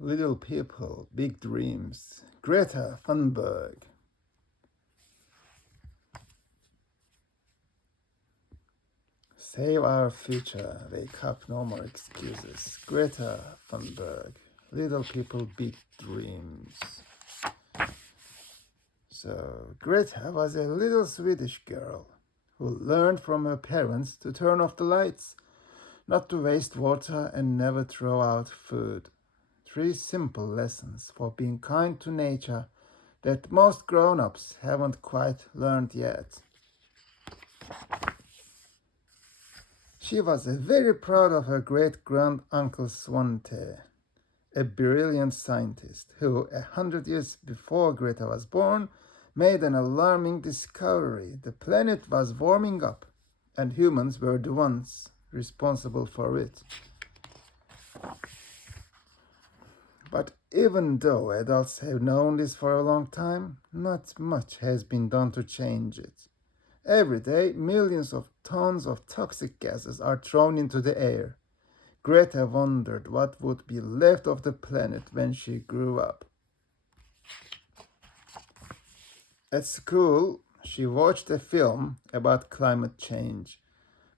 Little people, big dreams. Greta Thunberg. Save our future. Wake up, no more excuses. Greta Thunberg. Little people, big dreams. So, Greta was a little Swedish girl who learned from her parents to turn off the lights, not to waste water, and never throw out food. 3 simple lessons for being kind to nature that most grown-ups haven't quite learned yet. She was very proud of her great-grand-uncle Svante, a brilliant scientist who, 100 years before Greta was born, made an alarming discovery. The planet was warming up, and humans were the ones responsible for it. But even though adults have known this for a long time, not much has been done to change it. Every day, millions of tons of toxic gases are thrown into the air. Greta wondered what would be left of the planet when she grew up. At school, she watched a film about climate change.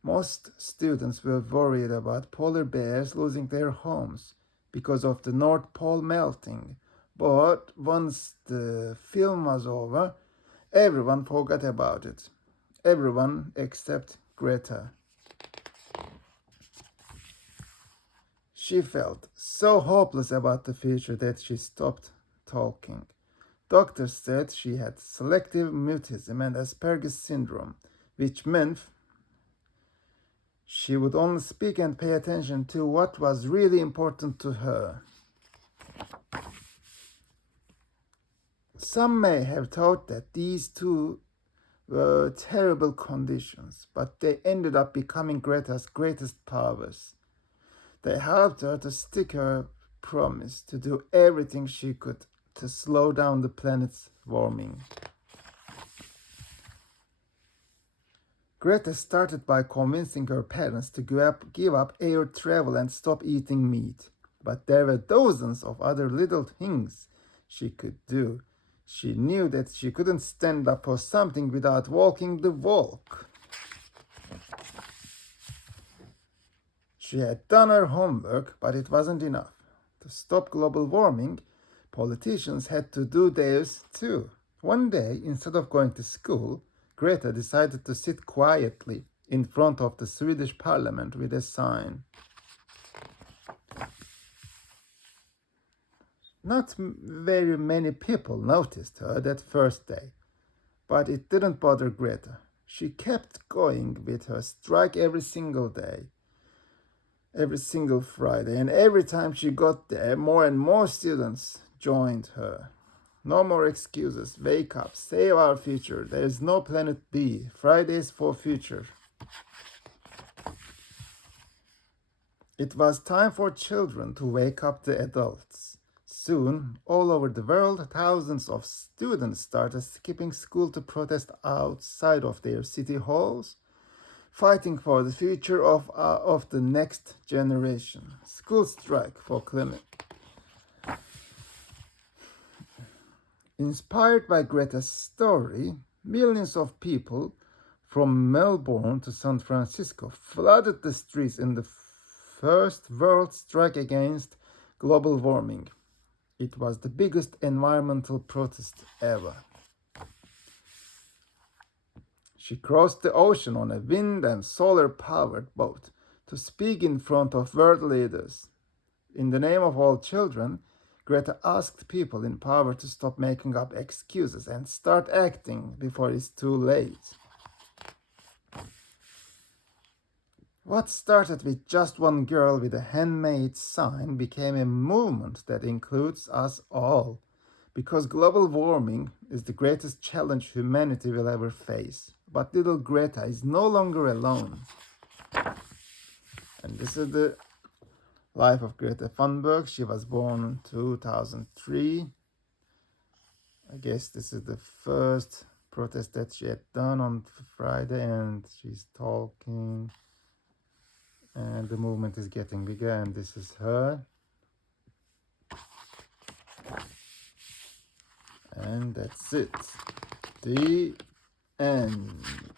Most students were worried about polar bears losing their homes because of the North Pole melting. But once the film was over, everyone forgot about it. Everyone except Greta. She felt so hopeless about the future that she stopped talking. Doctors said she had selective mutism and Asperger's syndrome, which meant she would only speak and pay attention to what was really important to her. Some may have thought that these two were terrible conditions, but they ended up becoming Greta's greatest powers. They helped her to stick her promise to do everything she could to slow down the planet's warming. Greta started by convincing her parents to give up air travel and stop eating meat. But there were dozens of other little things she could do. She knew that she couldn't stand up for something without walking the walk. She had done her homework, but it wasn't enough. To stop global warming, politicians had to do theirs too. One day, instead of going to school, Greta decided to sit quietly in front of the Swedish parliament with a sign. Not very many people noticed her that first day, but it didn't bother Greta. She kept going with her strike every single day, every single Friday, and every time she got there, more and more students joined her. No more excuses. Wake up. Save our future. There is no planet B. Fridays for future. It was time for children to wake up the adults. Soon, all over the world, thousands of students started skipping school to protest outside of their city halls, fighting for the future of the next generation. School strike for climate. Inspired by Greta's story, millions of people from Melbourne to San Francisco flooded the streets in the first world strike against global warming. It was the biggest environmental protest ever. She crossed the ocean on a wind and solar-powered boat to speak in front of world leaders. In the name of all children, Greta asked people in power to stop making up excuses and start acting before it's too late. What started with just one girl with a handmade sign became a movement that includes us all, because global warming is the greatest challenge humanity will ever face. But little Greta is no longer alone. And this is the life of Greta Thunberg. She was born in 2003. I guess this is the first protest that she had done on Friday, and she's talking. And the movement is getting bigger, and this is her. And that's it. The end.